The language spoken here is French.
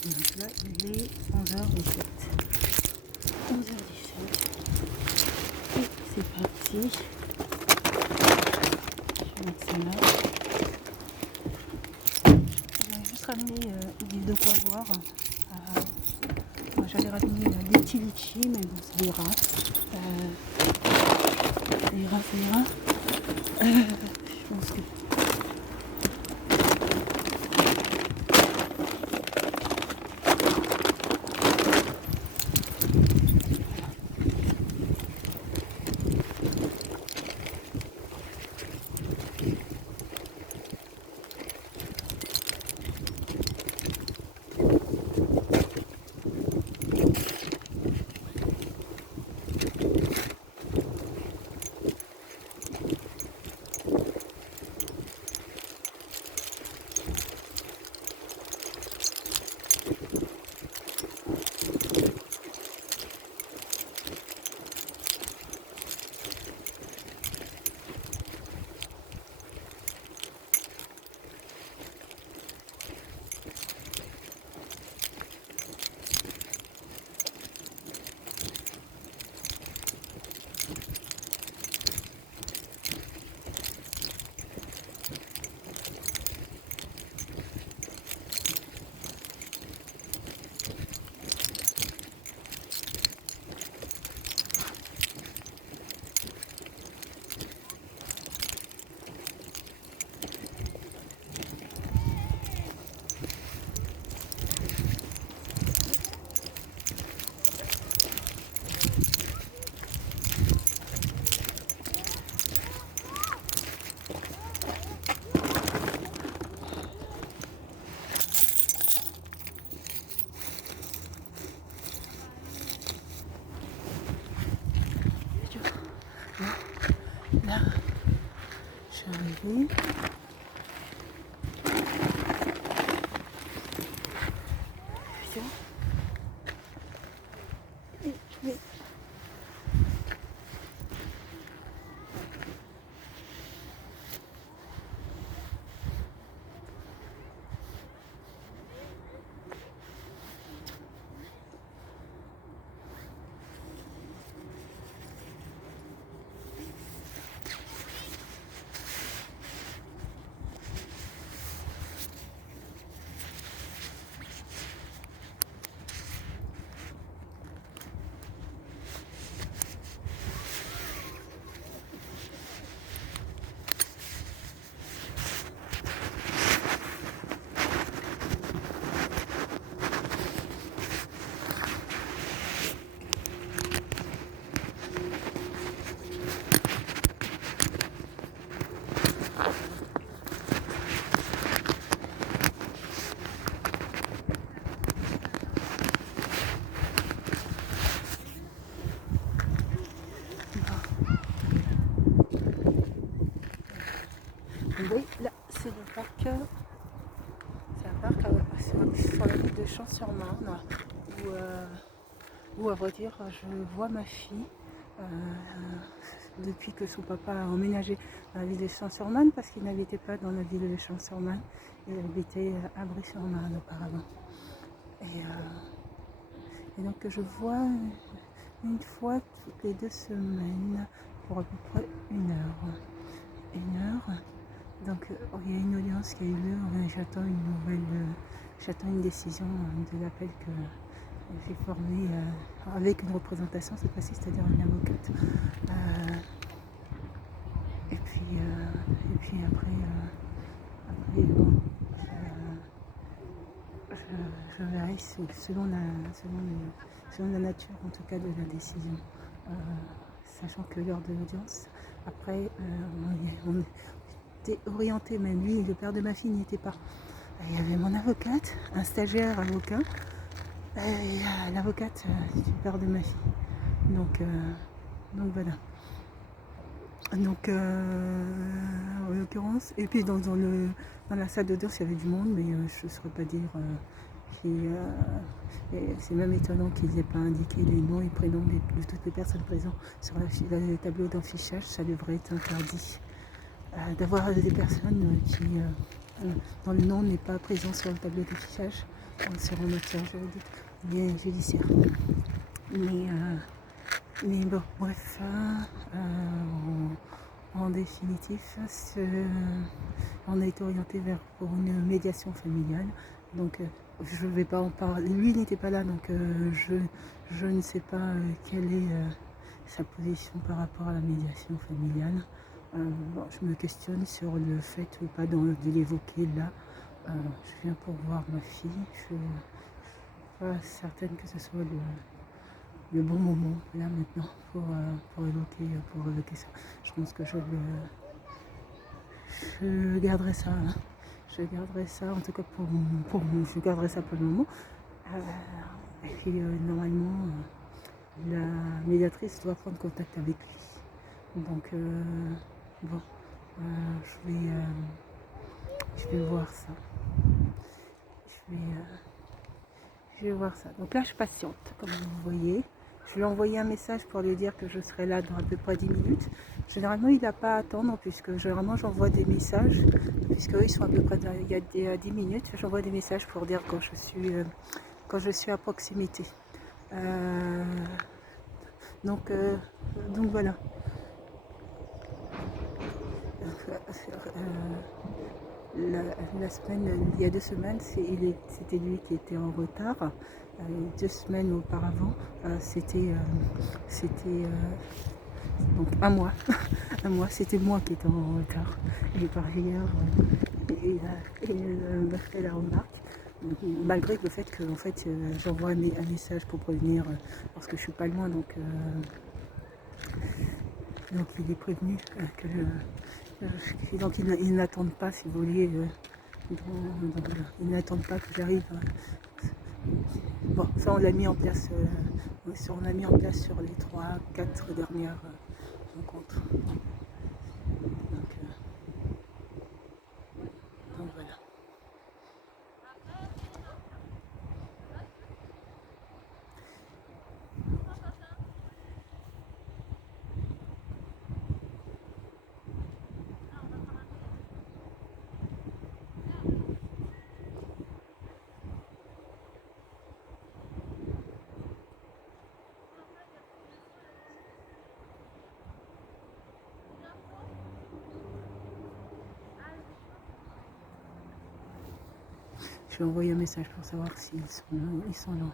Donc là, il est 11h17. 11h17. Et c'est parti. Je vais mettre celle-là. J'avais juste ramené de quoi boire. Moi, j'avais ramené des petits litchis, mais bon, ça ira. Ça ira, ça ira. Je pense que... Là, je suis arrivée. Putain. Mais... Oui, là, c'est le parc. C'est un parc sur la ville de Champs-sur-Marne où, à vrai dire, je vois ma fille depuis que son papa a emménagé dans la ville de Champs-sur-Marne parce qu'il n'habitait pas dans la ville de Champs-sur-Marne, il habitait à Brie-sur-Marne auparavant. Et donc je vois une fois toutes les 2 semaines pour à peu près 1 heure. 1 heure. Donc il y a une audience qui a eu lieu, j'attends une décision de l'appel que j'ai formé avec une représentation cette fois-ci, c'est-à-dire une avocate. Et puis après bon, je verrai selon la nature en tout cas de la décision. Sachant que lors de l'audience, après on était orienté, même lui, le père de ma fille n'y était pas. Il y avait mon avocate, un stagiaire avocat, et l'avocate du père de ma fille. Donc voilà. Donc en l'occurrence, et puis dans la salle d'audience il y avait du monde, mais je ne saurais pas dire c'est même étonnant qu'ils n'aient pas indiqué les noms et prénoms de toutes les personnes présentes sur le tableau d'affichage. Ça devrait être interdit d'avoir des personnes qui dont le nom n'est pas présent sur le tableau d'affichage. en matière juridique, bien judiciaire. Mais, bon, bref, en définitif, on a été orienté vers pour une médiation familiale. Donc, je ne vais pas en parler. Lui n'était pas là, donc je ne sais pas quelle est sa position par rapport à la médiation familiale. Bon, je me questionne sur le fait ou pas de l'évoquer là. Je viens pour voir ma fille. Je ne suis pas certaine que ce soit le bon moment là maintenant pour évoquer ça. Je pense que je garderai ça. Hein. Je garderai ça, en tout cas je garderai ça pour le moment. Et puis normalement, la médiatrice doit prendre contact avec lui. Donc bon, je vais voir ça. Je vais voir ça. Donc là, je patiente, comme vous voyez. Je lui ai envoyé un message pour lui dire que je serai là dans à peu près 10 minutes. Généralement, il n'a pas à attendre, puisque généralement, j'envoie des messages, puisque eux, ils sont à peu près il y a 10 minutes. J'envoie des messages pour dire quand je suis à proximité. Donc voilà. La semaine, il y a 2 semaines, c'était lui qui était en retard. 2 semaines auparavant, c'était donc un mois. Un mois, c'était moi qui étais en retard. Et par ailleurs, il m'a fait la remarque, malgré le fait que en fait, j'envoie un message pour prévenir, parce que je suis pas loin, donc il est prévenu donc ils n'attendent pas, si vous voulez, ils n'attendent pas que j'arrive. Bon, ça on l'a mis en place, on a mis en place sur les 3-4 dernières rencontres. Donc voilà. Je vais envoyer un message pour savoir s'ils sont là.